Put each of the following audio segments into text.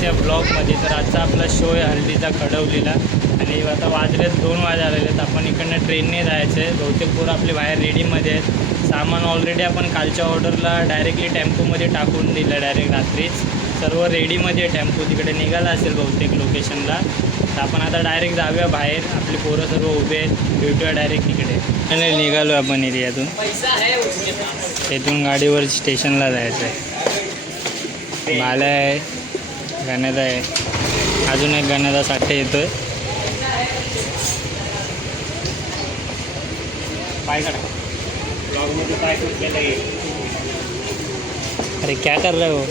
आजच्या ब्लॉगमध्ये. तर आजचा आपला शो आहे हल्दीचा कडवलीला आणि आता वाजलेत 2 वाजे आलेले आहेत. आपण इकडनं ट्रेनने जायचं आहे. बहुतेक पोरं आपले बाहेर रेडीमध्ये आहेत. सामान ऑलरेडी आपण कालच्या ऑर्डरला डायरेक्टली टेम्पोमध्ये टाकून दिलं डायरेक्ट रात्रीच. सर्व रेडीमध्ये टेम्पो तिकडे निघाला असेल बहुतेक लोकेशनला. तर आपण आता डायरेक्ट जाऊया बाहेर. आपली पोरं सर्व उभे आहेत. भेटूया डायरेक्ट तिकडे. आणि निघालो आपण एरियातून. इथून गाडीवर स्टेशनला जायचं आहे. भाला आहे, गण्यादा आहे, अजून एक गण्यादा साठे येतोय. पाय काढा ब्लॉगमध्ये पाय सुटलेला आहे. अरे क्या कर रहे हो.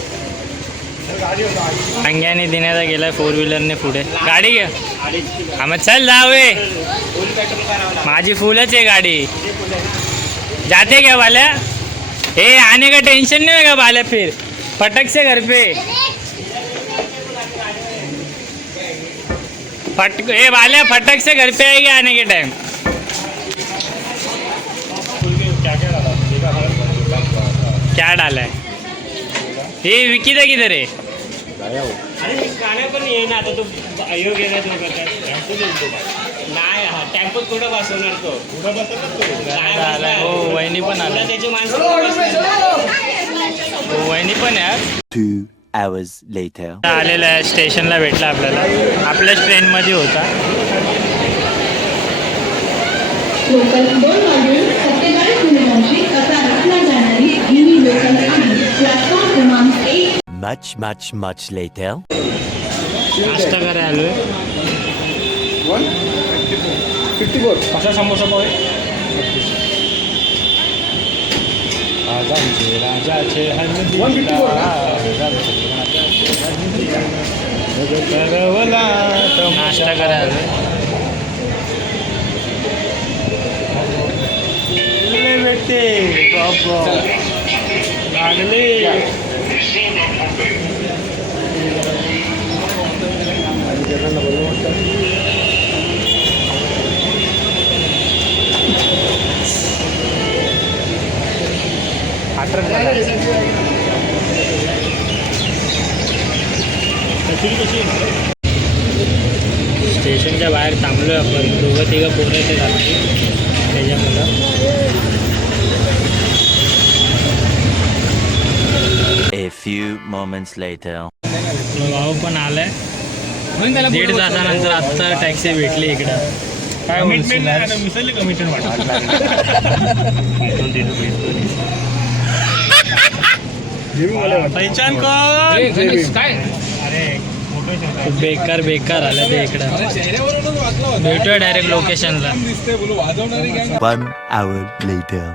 अंग्याने देण्याचा गेलाय 4 व्हीलरने पुढे. गाडी घ्या आम्ही चल जावे. माझी फुलच आहे गाडी. जाते क्या बाल्या. हे आने का टेंशन नहीं होगा बाल्या. फिर फटक से घर पे ए बाल्या फटक से घर पे आएगी आने के टाइम. क्या डाला है हे विकी दा किधर आहे. अरे गाण्या पण ये ना आता तो अयोग्य आहे तो नाही. हा टेम्पोत कुठं बसवणार तो. हो वहिनी पण आला. त्याची माणसं हो वहिनी पण आहे. 2 hours later. आलेला आहे स्टेशनला. भेटला आपल्याला. आपल्याच ट्रेनमध्ये होता. लोकल 2 वाजून 47 मिनिटांची आता रचना जाणारी ही लोकल आहे. प्लॅटफॉर्म क्रमांक 1. Much later. नाश्ता करायला आलोय. 154 कसा समोसा पाव आहे. राजाचे नाश्ता करायला आलोय. भेटते लागले. स्टेशनच्या बाहेर थांबलोय आपण. 2-3 पोरं ते रात्री त्याच्यामुळं. A few moments later. भाऊ पण आलाय. 1.5 तासानंतर आत्ता टॅक्सी भेटली इकडं. काय बेकार आलं ते इकडं. भेटूया डायरेक्ट लोकेशनला. 1 hour later.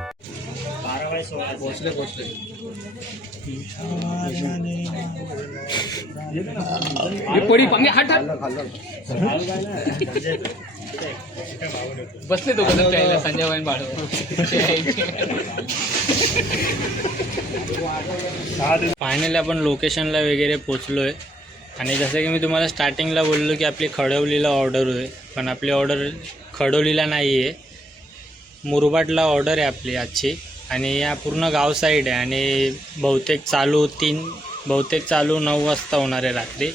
बसले दोघं प्यायला संजय वाईन बाळ. फायनली आपण लोकेशनला वगैरे पोचलोय. आणि जसं की मी तुम्हाला स्टार्टिंगला बोललो की आपली खडवलीला ऑर्डर आहे. पण आपली ऑर्डर खडवलीला नाही आहे, मुरबाडला ऑर्डर आहे आपली आजची. आणि या पूर्ण गाव साईड आहे. आणि बहुतेक चालू 9 वाजता होणार आहे रात्री.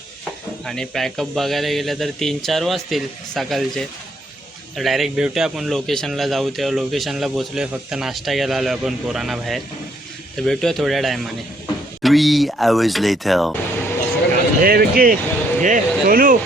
आणि पॅकअप बघायला गेलं तर 3-4 वाजतील सकाळचे. डायरेक्ट भेटूया आपण लोकेशनला जाऊ. तेव्हा लोकेशनला पोचलो आहे. फक्त नाश्ता घ्यायला आलो आपण पोरांना बाहेर. तर भेटूया थोड्या टायमाने. 3 hours later. हे विकी हे सोनू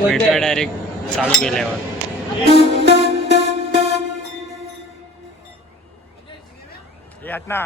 भेटूया डायरेक्ट चालू केल्यावर. ना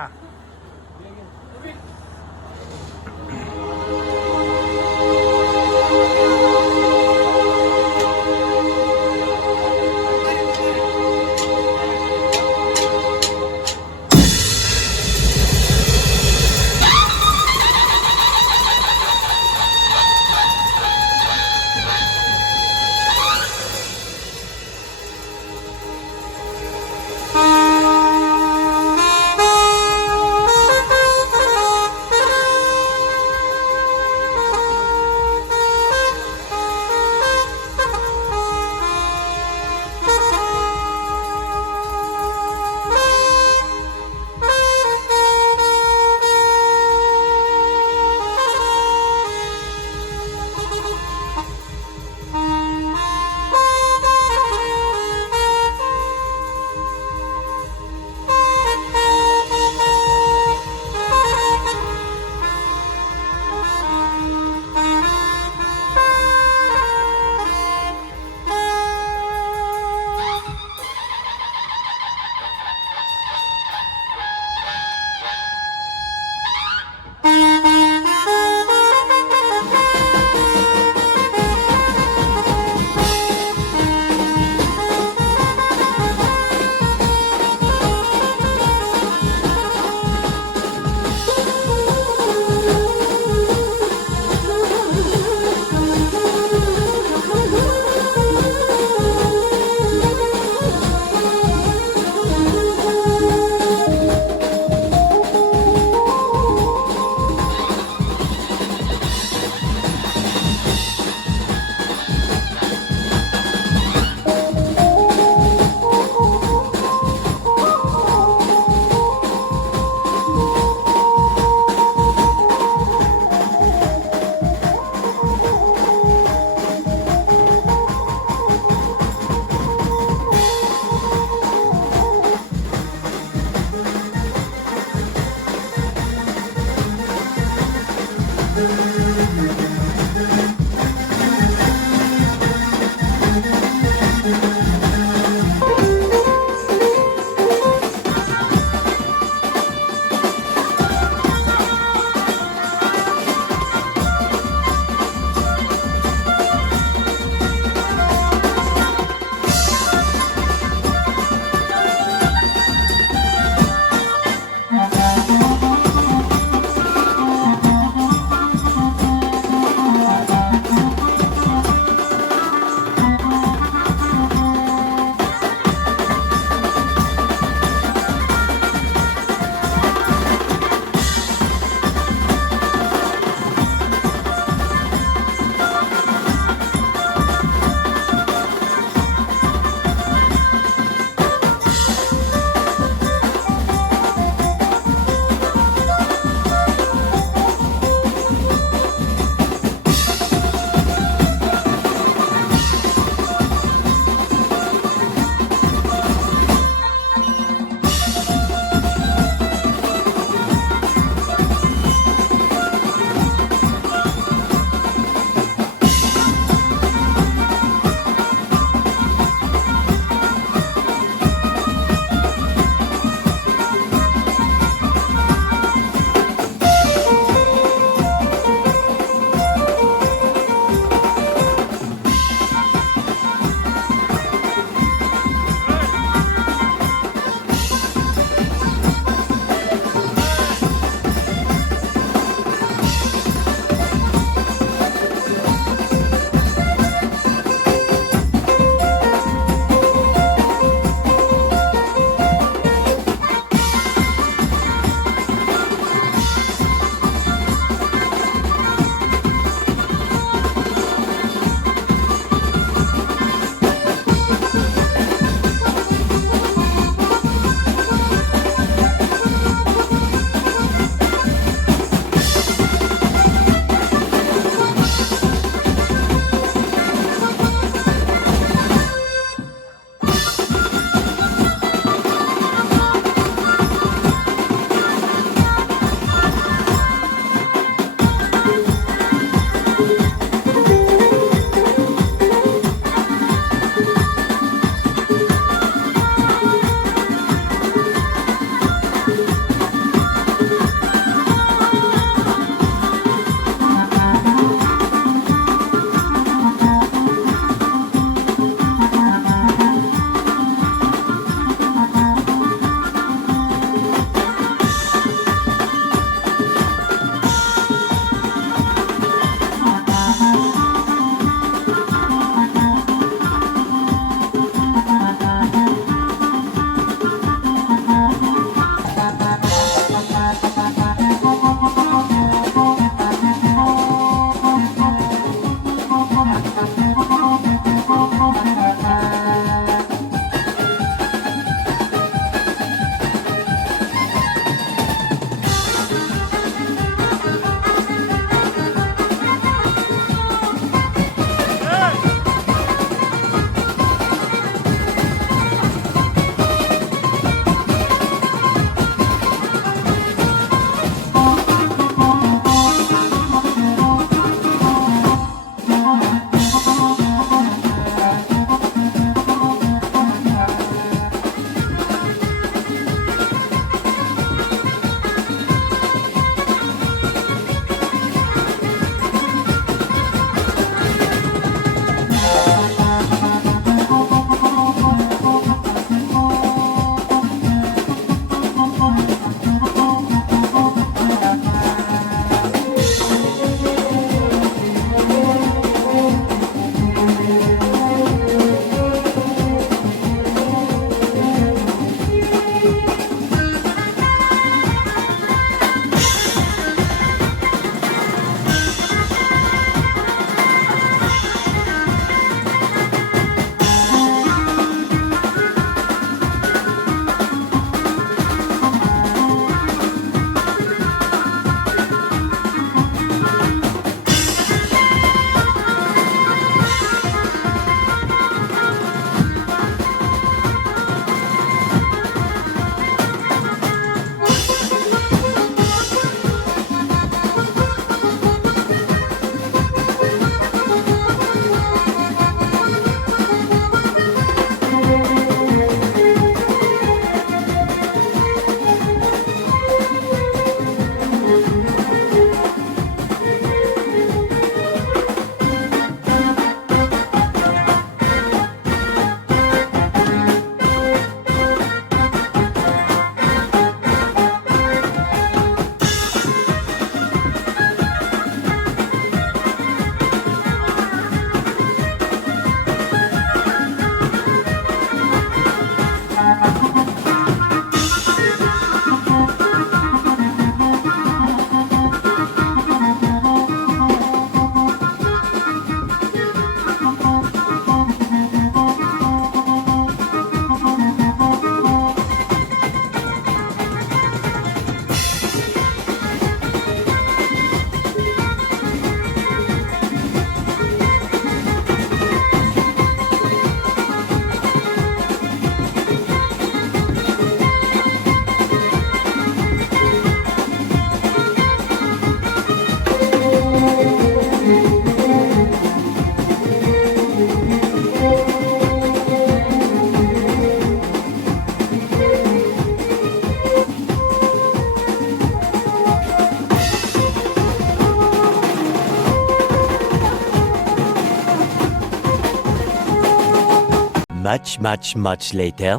much later.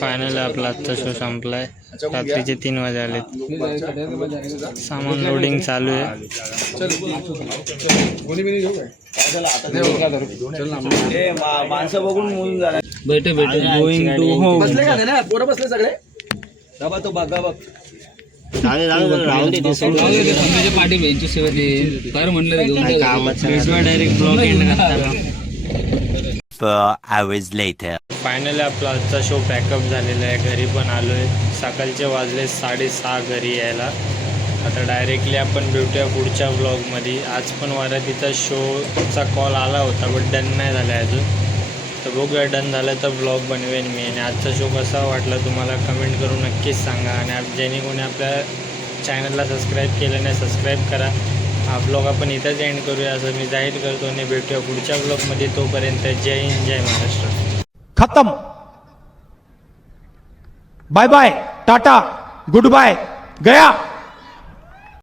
फायनल आपला आजचा शो संपलाय. रात्रीचे 3 वाजे आलेत. सामान लोडिंग चालू आहे. माणसं बघून होऊन जाणार. भेटे गोइंग टू होम. बसले का नाही? पोरं बसले सगळे. बाबा तो बघा बघ. पाटील यांची सेवा कर म्हणलं डायरेक्ट ब्लॉग एंड करताना. 4 hours later. फायनली आपला आजचा शो पॅकअप झालेला आहे. घरी पण आलो आहे. सकाळचे वाजले 6:30 घरी यायला. आता डायरेक्टली आपण भेटूया पुढच्या ब्लॉगमध्ये. आज पण वरातीचा शोचा कॉल आला होता बट डन नाही झाला आहे अजून. तर बघूया डन झालं तर ब्लॉग बनवेन मी. आणि आजचा शो कसा वाटला तुम्हाला कमेंट करून नक्कीच सांगा. आणि ज्याने कोणी आपल्या चॅनलला सबस्क्राईब केलं नाही सबस्क्राईब करा. हा ब्लॉग आपण इथंच एंड करूया असं मी जाहीर करतो. आणि भेटूया पुढच्या ब्लॉगमध्ये. तोपर्यंत जय हिंद जय महाराष्ट्र. खत्म. Bye bye tata goodbye गया.